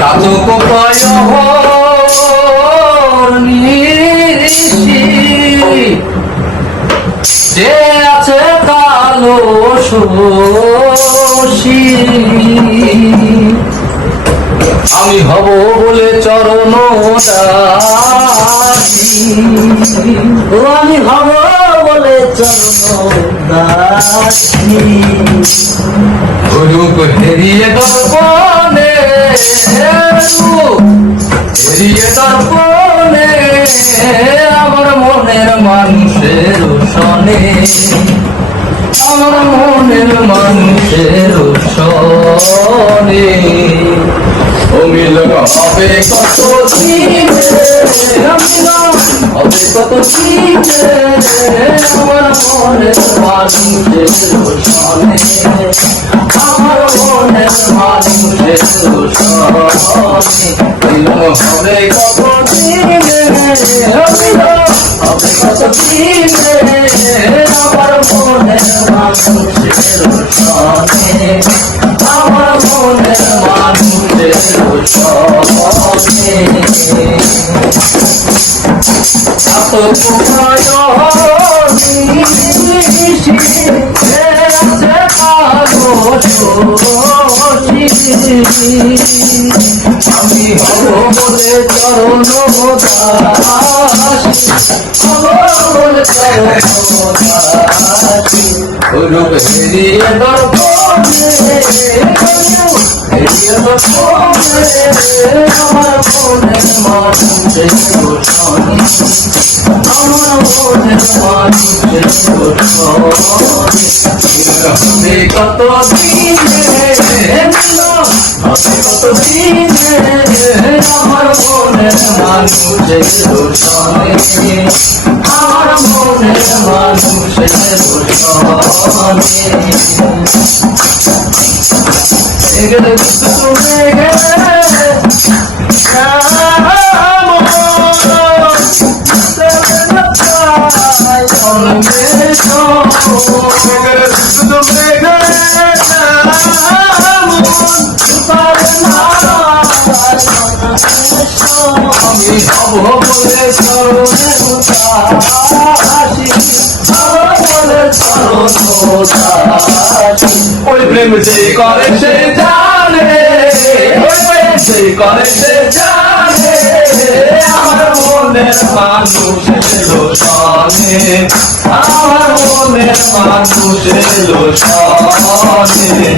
ঘাতক যে আছে কালো শশী আমি হব বলে চরণ দাসী ও আমি হব বলে চরণ দাসী রূপ হেরিয়ে দর্পণে হেরিয়ে দর্পণে আমার মনের মানুষের সনে আমার মনের মানুষের সনে ও মিলন হবে কত দিনে মিলন হবে কত দিনে আমার মনের মানুষের সনে আমার মনের মানুষের সনে মিলন হবে কত দিনে মিলন হবে কত দিনে আমার মনের মানুষের সনে আমার মনের মানুষের সনে এত আমি হব বলে চরণ দাসী রূপ হেরিয়ে দর্পণে হেরিয়ে দর্পণে আমার মনের মানুষের সনে আমার মনের মানুষের সনে কত দিনে কত দিনে আমার মনের মানুষের সনে আমার মনের মানুষের সনে গেলে তুমি গেলে আমি হব বলে চরণে দাসী ওই প্রেম যে করে সে জানে ওই প্রেম যে করে সে জানে আমার মনের মানুষের সনে আমার মনের মানুষের সনে